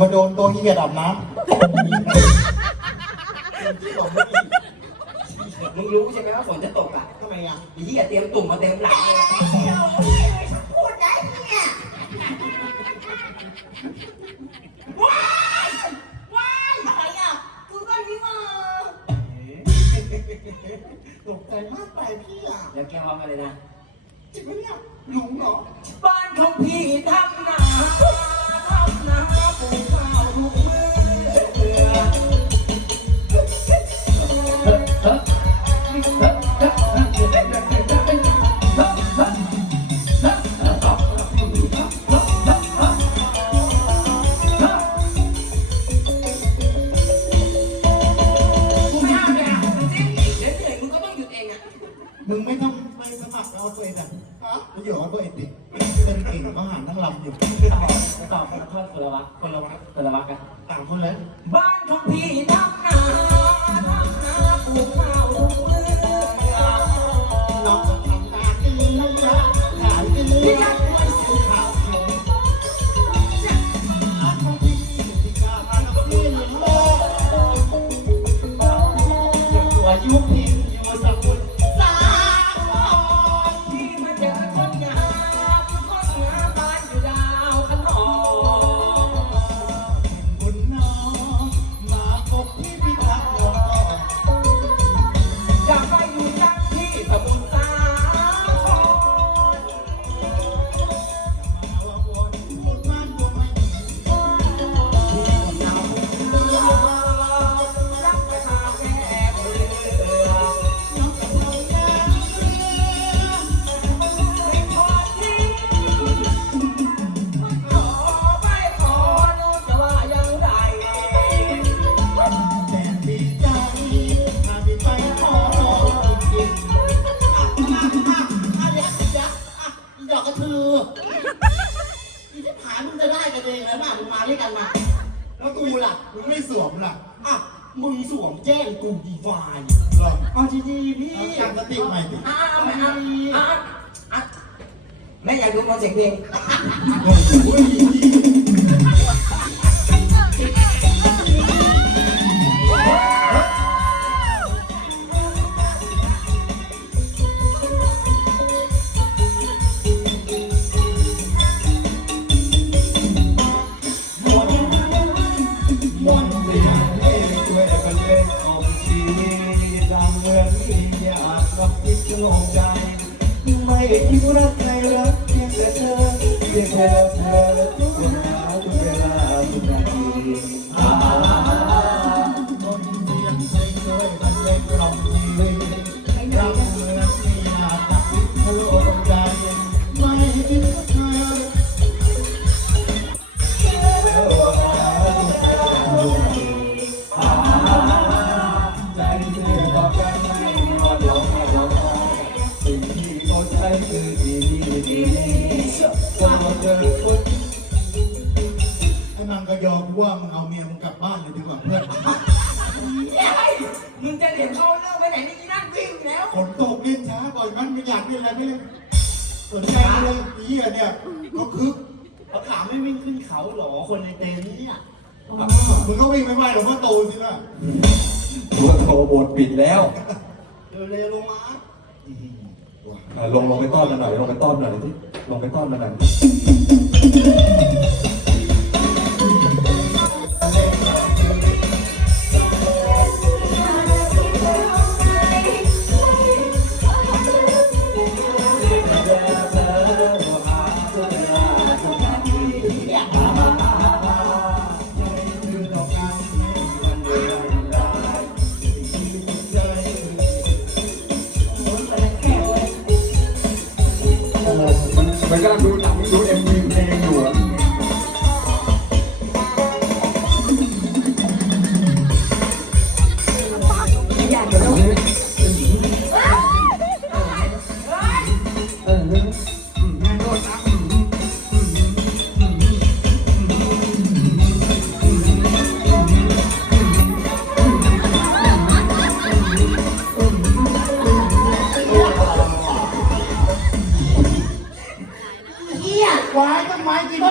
มาโดนตัวเหี้ยดับน้มึงรู้ใช่ไหมว่าฝนจะตกอะำทำไมอะไอ้เหี้ยเตรียมตุ่มมาเต็มหลังเลยพูดได้เนี่ยว้ายว้ายอะไรอะคือกันนี่มาตกใจมากไปพี่อะแล้วแกว่าอะไรนะจริงไหมเนี่ยลุงเหรอ บ้านของพี่ทำนาทำนาปลู กเมื่อ สมัครเอาตัวเองอะฮะกูอยู่เอาตัวเองดิเป็นเก่งก็หารทั้งลำอยู่ไปตอบคนละข้อคนละวะคนละวะคนละวะกันต่างคนเลยบ้านของพี่ทำ อะอะอะเดี๋ยวเดี๋ยวอะอีดอกกระทืออีที่ผานมึงจะได้กันเองแล้วน่ะมึงมาด้วยกันมาแล้วกูล่ะมึงไม่สวมล่ะอะมึงสวมแจ้งกูดีวายหรอเอาดีๆพี่ตั้งสติใหม่ดิอะอะอะอะแม่อยากดูคอเสิร์ตเพลง เหมือนวิญญาณกับจิตโลกใจไม่คิดรักใครรักเพียงแต่เธอเพียงแต่เธอทุกเวลาทุกเวลาทุกนาที คือดีดีดีดีก็เจอคนไอ้มันก็ยอมว่ามึงเอาเมียมึงกลับบ้านเลยดีกว่าเพื่อนเฮ้ยมึงจะเดี๋ยวเขาเลิกไปไหนนี่นั่งวิ่งแล้วฝนตกเล่นช้าก่อนมันไม่อยากเล่นอะไรไม่เล่นสนใจเลยไอ้เหี้ยเนี่ยก็คือเขาถามไม่วิ่งขึ้นเขาเหรอคนในเต็นท์เนี่ยมึงก็วิ่งไม่ไหวหรอกเพราะโตสิล่ะตัวโทรบทปิดแล้วเร็วๆลงมาอะ ลงลงไปต้อนมาหน่อยลงไปต้อนหน่อยที่ลงไปต้อนมาหน่อย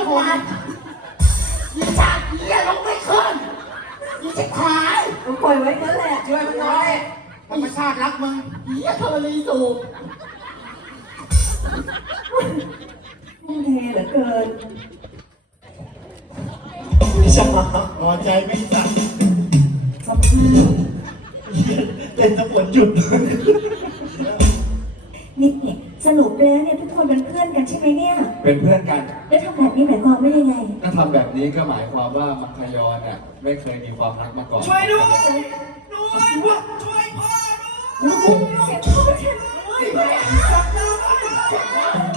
คนยิ่งฉากเหี้ยลงไม่ขึ้นอีจะขายมึงปล่อยไว้นั่นแหละช่วยมันหน่อยธรรมชาติรักมึงเหี้ยเธอรีสูบมึงเทเหลือเกินไม่ชอพอใจไม่สั่นสัมภาเล่นตะฝดหยุดนิดเนี่ยสรุปแล้วเนี่ยทุกคนเป็นเพื่อนกันใช่ไหมเนี่ย เป็นเพื่อนกัน แล้วทำแบบนี้หมายความว่ายังไง ถ้าทำแบบนี้ก็หมายความว่ามังคยอนเนี่ยไม่เคยมีความรักมาก่อนช่วยด้วยด้วยช่วยพ่อด้วยเสียงพ่อฉันจับได้